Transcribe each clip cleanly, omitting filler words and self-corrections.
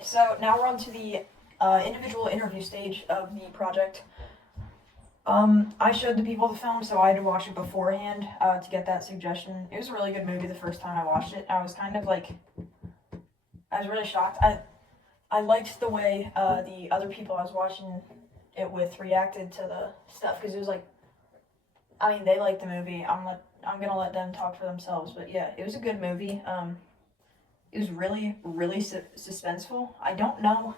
Okay, so now we're on to the individual interview stage of the project. I showed the people the film, so I had to watch it beforehand to get that suggestion. It was a really good movie the first time I watched it. I was kind of like, I was really shocked. I liked the way the other people I was watching it with reacted to the stuff because it was like, I mean, they liked the movie. I'm gonna let them talk for themselves, but yeah, it was a good movie. It was really suspenseful. I don't know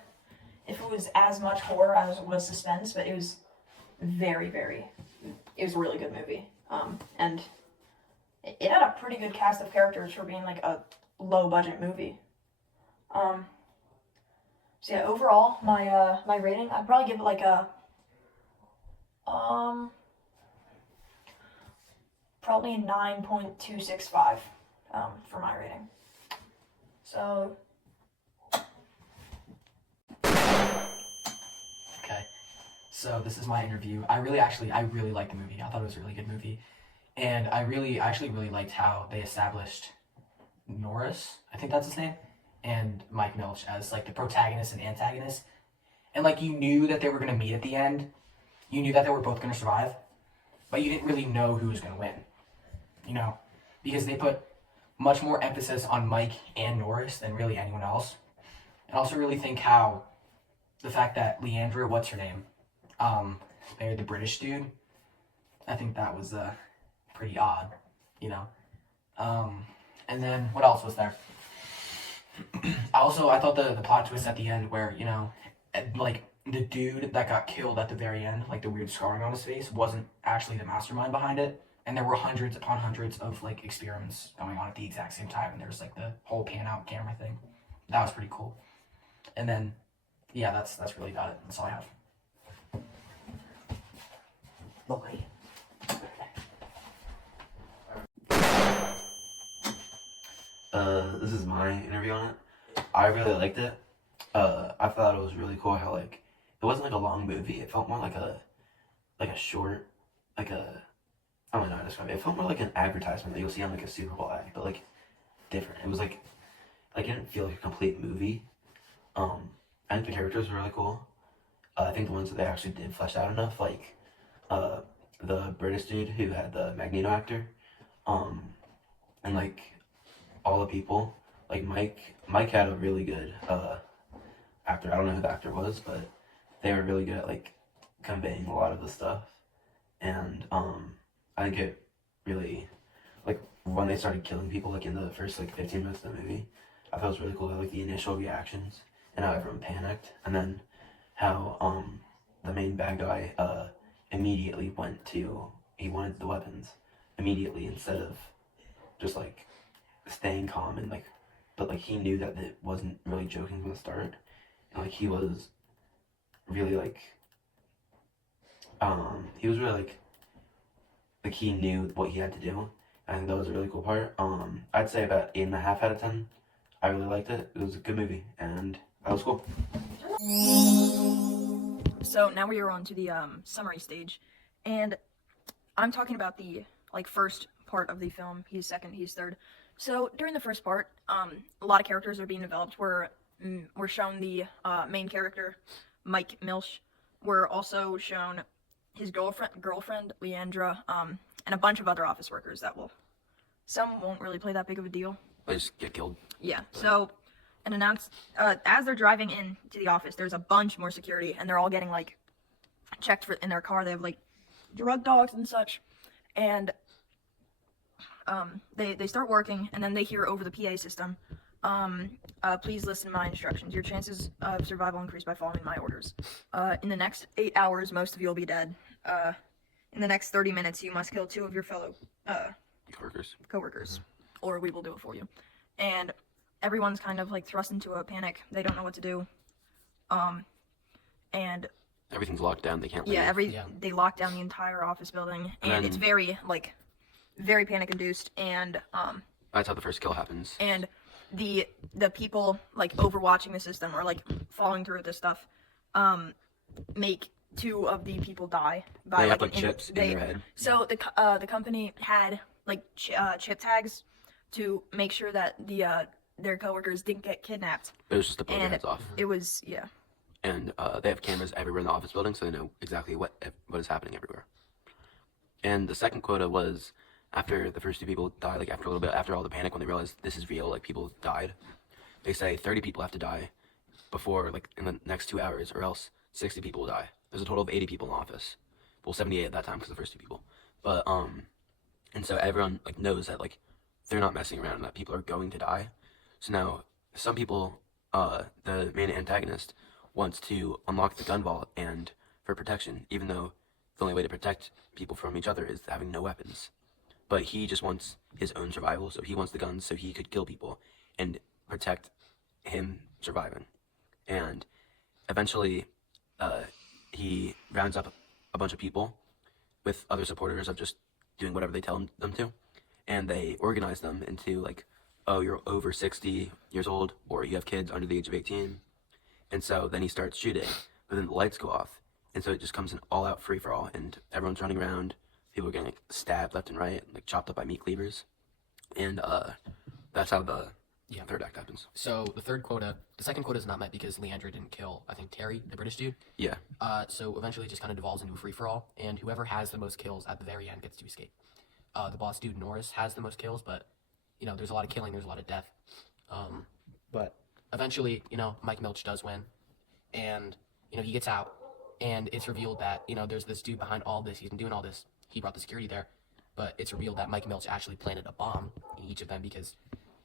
if it was as much horror as it was suspense, but it was it was a really good movie. And it had a pretty good cast of characters for being like a low budget movie. So yeah, overall, my rating, I'd probably give it like a probably 9.265 for my rating. So Okay, so this is my interview. I really liked the movie. I thought it was a really good movie, and I actually really liked how they established Norris, I think that's his name, and Mike Milch as like the protagonist and antagonist, and like you knew that they were gonna meet at the end. You knew that they were both gonna survive, but you didn't really know who was gonna win. You know, because they put much more emphasis on Mike and Norris than really anyone else. And I also really think how the fact that Leandra, what's her name, married the British dude, I think that was pretty odd, you know. And then what else was there? I thought the plot twist at the end where, you know, like the dude that got killed at the very end, like the weird scarring on his face, wasn't actually the mastermind behind it. And there were hundreds upon hundreds of like experiments going on at the exact same time, and there was like the whole pan out camera thing. That was pretty cool. And then, yeah, that's really about it. That's all I have. Boy. This is my interview on it. I really liked it. I thought it was really cool how like it wasn't like a long movie. It felt more like a short, like a I don't know how to describe it. It felt more like an advertisement that you'll see on like a Super Bowl ad, but like different. It was like it didn't feel like a complete movie. I think the characters were really cool. I think the ones that they actually did flesh out enough, like the British dude who had the Magneto actor, and like all the people. Like Mike had a really good actor. I don't know who the actor was, but they were really good at like conveying a lot of the stuff. And I think it really like when they started killing people like in the first like 15 minutes of the movie, I thought it was really cool, like the initial reactions and how everyone panicked, and then how the main bad guy immediately he wanted the weapons immediately instead of just like staying calm and like, but like he knew that it wasn't really joking from the start, and like he was really like he was really like he knew what he had to do. I think that was a really cool part. I'd say about 8.5 out of 10. I really liked it. It was a good movie, and that was cool. So now we are on to the summary stage, and I'm talking about the like first part of the film. He's second, he's third. So during the first part, a lot of characters are being developed. We're shown the main character, Mike Milch. We're also shown his girlfriend Leandra, and a bunch of other office workers that some won't really play that big of a deal. They just get killed. Yeah. So, and as they're driving in to the office, there's a bunch more security, and they're all getting like checked in their car. They have like drug dogs and such, and they start working, and then they hear over the PA system, please listen to my instructions. Your chances of survival increase by following my orders. In the next 8 hours, most of you will be dead. In the next 30 minutes, you must kill 2 of your fellow coworkers, or we will do it for you. And everyone's kind of like thrust into a panic. They don't know what to do. And Everything's locked down. They can't leave. They lock down the entire office building, and it's very panic induced. And that's how the first kill happens. And the people like overwatching the system or like following through with this stuff make 2 of the people die by they have like chips in their head. So the company had like chip tags to make sure that their coworkers didn't get kidnapped. It was just to blow their And heads off. It was, yeah. And they have cameras everywhere in the office building, so they know exactly what is happening everywhere. And the second quota was after the first 2 people died, like after a little bit, after all the panic, when they realized this is real, like people died. They say 30 people have to die before, like in the next 2 hours, or else 60 people will die. There's a total of 80 people in the office. Well, 78 at that time because the first 2 people. But and so everyone like knows that like they're not messing around and that people are going to die. So now some people, the main antagonist wants to unlock the gun vault and for protection, even though the only way to protect people from each other is having no weapons. But he just wants his own survival, so he wants the guns so he could kill people and protect him surviving. And eventually, he rounds up a bunch of people with other supporters of just doing whatever they tell them to, and they organize them into like, oh, you're over 60 years old, or you have kids under the age of 18. And so then he starts shooting, but then the lights go off, and so it just comes an all-out free-for-all, and everyone's running around. People are getting like stabbed left and right, like chopped up by meat cleavers, and that's how the third act happens. So the second quota is not met because Leandra didn't kill, I think, Terry, the British dude. Yeah. So eventually it just kind of devolves into a free-for-all, and whoever has the most kills at the very end gets to escape. The boss dude, Norris, has the most kills, but, you know, there's a lot of killing, there's a lot of death. But eventually, you know, Mike Milch does win, and, you know, he gets out, and it's revealed that, you know, there's this dude behind all this, he's been doing all this, he brought the security there, but it's revealed that Mike Milch actually planted a bomb in each of them because...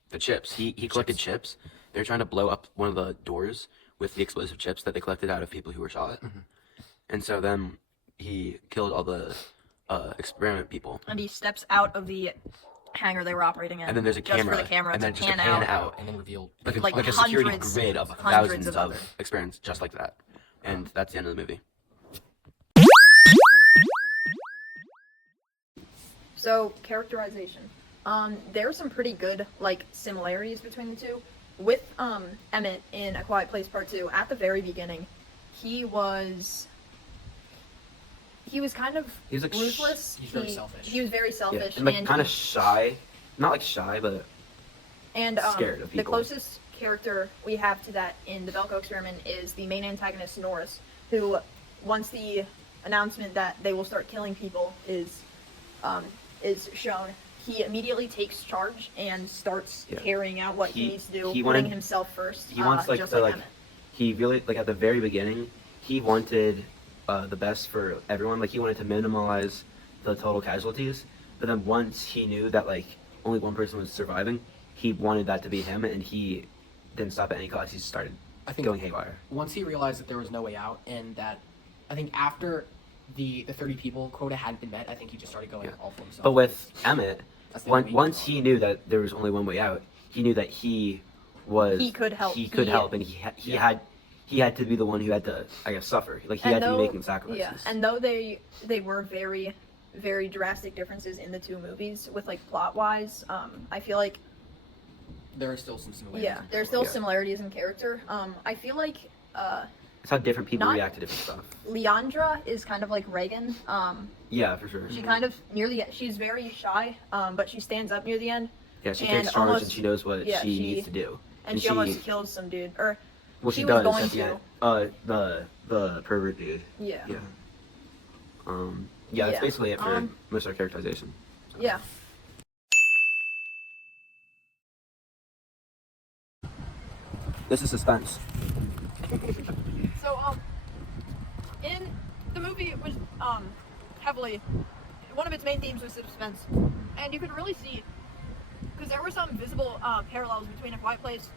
The chips. He collected chips. They're trying to blow up one of the doors with the explosive chips that they collected out of people who were shot. Mm-hmm. And so then he killed all the experiment people. And he steps out of the hangar they were operating in. And then there's a just camera. for the camera and to then just a pan pan out. out. And then revealed... Like a security grid of hundreds thousands of of other. experiments just like that. And that's the end of the movie. So, characterization. There are some pretty good, like, similarities between the two. With, Emmett in A Quiet Place Part 2, at the very beginning, he was kind of He's like ruthless. he's very selfish. He was very Yeah. selfish. And like kind of shy. Not like shy, but And scared of the people. closest character we have to that in the Belko experiment is the main antagonist, Norris, who, once the announcement that they will start killing people is shown, he immediately takes charge and starts carrying out what he needs to do, he putting wanted- himself first. he wants like just to like like Emmett. he really like at the very beginning he wanted the best for everyone. Like he wanted to minimize the total casualties, but then once he knew that like only one person was surviving, he wanted that to be him, and he didn't stop at any cost. He started I think going haywire. once he realized that there was no way out, and that I think after the 30 people quota hadn't been met, I think he just started going all for himself. But with Emmett, That's the only way once he he knew that there was only one way out, he knew that he could help. He could help, and he had to be the one who had to, I guess, suffer. Like he had to be making sacrifices. Yeah, and though they were very, very drastic differences in the two movies with like plot wise, I feel like there are still some similarities. yeah, there's still similarities in character. I feel like It's how different people Not- react to different stuff. Leandra is kind of like Reagan. Yeah, for sure. She kind of she's very shy, but she stands up near the end, Yeah, she and takes charge almost- and she knows what yeah, she she- needs to do. and she almost kills some dude. Or well, she she was does going at the to. end. The pervert dude. Yeah. Yeah. Yeah, that's Yeah. basically it for most of our characterization. Yeah. This is suspense. So, in the movie, it was heavily, one of its main themes was suspense, and you could really see, because there were some visible parallels between A Quiet Place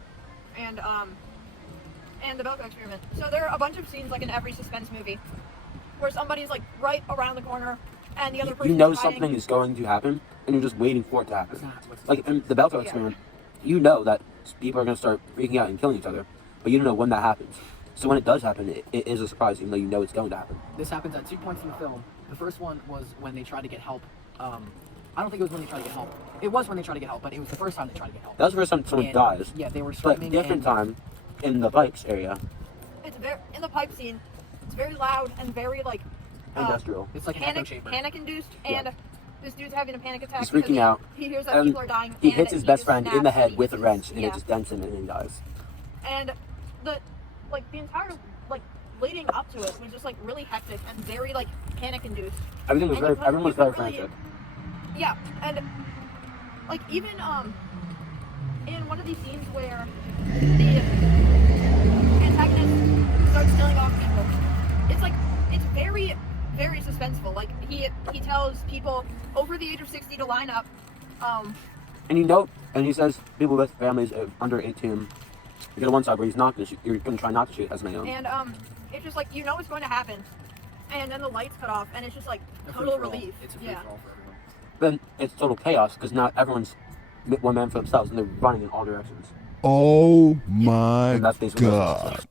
and the Belko experiment. So there are a bunch of scenes, like in every suspense movie, where somebody's like right around the corner, and the other person You know is hiding. something is going to happen, and you're just waiting for it to happen. Exactly. Like in the Belko experiment, you know that people are going to start freaking out and killing each other, but you don't know when that happens. So when it does happen, it is a surprise, even though you know it's going to happen. This happens at 2 points in the film. The first one was when they tried to get help. I don't think it was when they tried to get help. It was when they tried to get help, but it was the first time they tried to get help. That was the first time someone And, dies. Yeah, they were But screaming. different and, time in the pipes area. It's very in the pipe scene. It's very loud and very like Industrial. It's like an echo chamber. panic induced, Yeah. and this dude's having a panic attack. He's because freaking out. He hears that And people are dying. He and hits his he best just friend in snaps the and head he with a just- wrench, and yeah. it just dents him, and he dies. And the entire leading up to it was just like really hectic and very like panic induced. Everything was And very, you everyone was couldn't very really- frantic. Yeah, and like even in one of these scenes where the antagonist starts killing off people, it's very very suspenseful. Like he tells people over the age of 60 to line up. And and he says people with families of under 18, you go to one side where he's not going to shoot, you're going to try not to shoot as many of them. And it's just like it's going to happen, and then the lights cut off, and it's just like A total free-for-all. relief. It's a Yeah. free-for-all for everyone. Then it's total chaos because now everyone's one man for themselves and they're running in all directions. Oh my And that's basically what it's god. like.